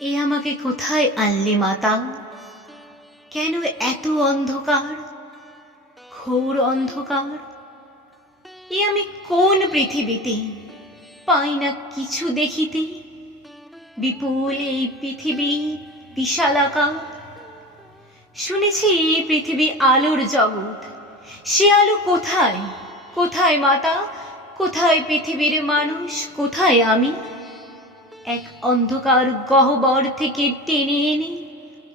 এ আমাকে কোথায় আনলে মাতা? কেন এত অন্ধকার? ঘোর অন্ধকার? এ আমি কোন পৃথিবীতে? পাই না কিছু দেখিতে। বিপুল এই পৃথিবী বিশালাকার শুনেছি এই পৃথিবী আলোর জগৎ। সে আলো কোথায়? কোথায় মাতা? কোথায় পৃথিবীর মানুষ? কোথায় আমি? এক অন্ধকার গহ্বর থেকে টেনে এনে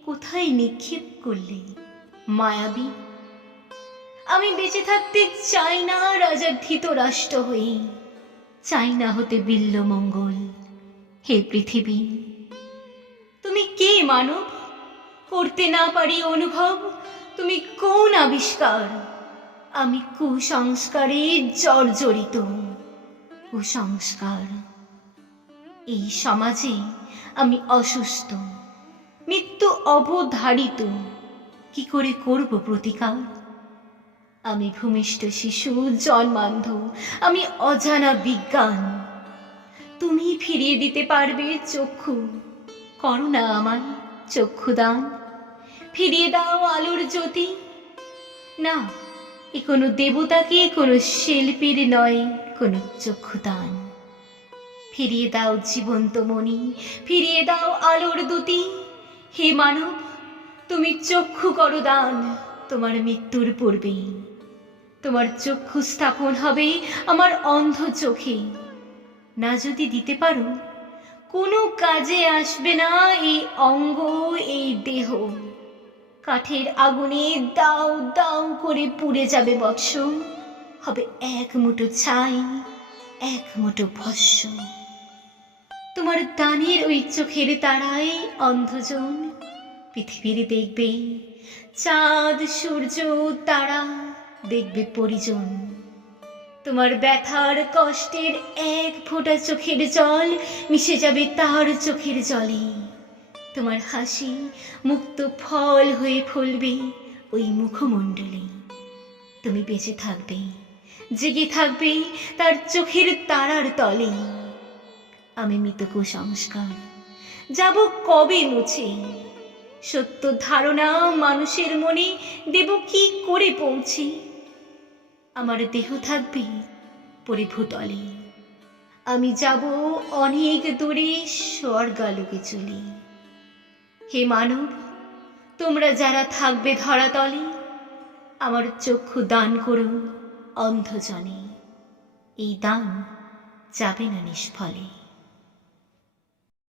কোথায় নিক্ষেপ করলে? মায়াবী, আমি বেঁচে থাকতে চাই না রাজার ধৃতরাষ্ট্র হয়ে। চাই না হতে বিল্ল মঙ্গল। হে পৃথিবী, তুমি কে মানব? করতে না পারি অনুভব, তুমি কোন আবিষ্কার? আমি কুসংস্কারে জর্জরিত কুসংস্কার। এই সমাজে আমি অসুস্থ, মৃত্যু অবধারিত। কি করে করব প্রতিকার? আমি ভূমিষ্ঠ শিশু, জন্মান্ধ, আমি অজানা বিজ্ঞান। তুমি ফিরিয়ে দিতে পারবে চক্ষু করো না আমায় চক্ষুদান। ফিরিয়ে দাও আলোর জ্যোতি। না, এ কোনো দেবতাকে, কোনো শিল্পীর নয়, কোনো চক্ষুদান। ফিরিয়ে দাও জীবন্ত মণি, ফিরিয়ে দাও আলোর দুতি হে মানব, তুমি চক্ষু করো দান তোমার মৃত্যুর পূর্বেই। তোমার চক্ষু স্থাপন হবে আমার অন্ধ চোখে। না যদি দিতে পারো, কোনো কাজে আসবে না এই অঙ্গ এই দেহ। কাঠের আগুনে দাও দাও করে পুড়ে যাবে বৎস। হবে এক মুঠো ছাই, এক মুঠো ভস্য। তোমার দানের ওই চোখের তারায় অন্ধজন পৃথিবীর দেখবে, চাঁদ, সূর্য, তারা দেখবে পরিজন। তোমার ব্যথার কষ্টের এক ফোঁটা চোখের জল মিশে যাবে তার চোখের জলে। তোমার হাসি মুক্ত ফল হয়ে ফলবে ওই মুখমণ্ডলে। তুমি বেঁচে থাকবে, জেগে থাকবে তার চোখের তারার তলে। আমি মৃত কুসংস্কার যাব কবে মুছে? সত্য ধারণা মানুষের মনে দেব কি করে পৌঁছে? আমার দেহ থাকবে পরিভূতলে। আমি যাব অনেক দূরে স্বর্গালোকে চলে। হে মানব, তোমরা যারা থাকবে ধরাতলে, আমার চক্ষু দান করো অন্ধজনে। এই দান যাবে না নিষ্ফলে।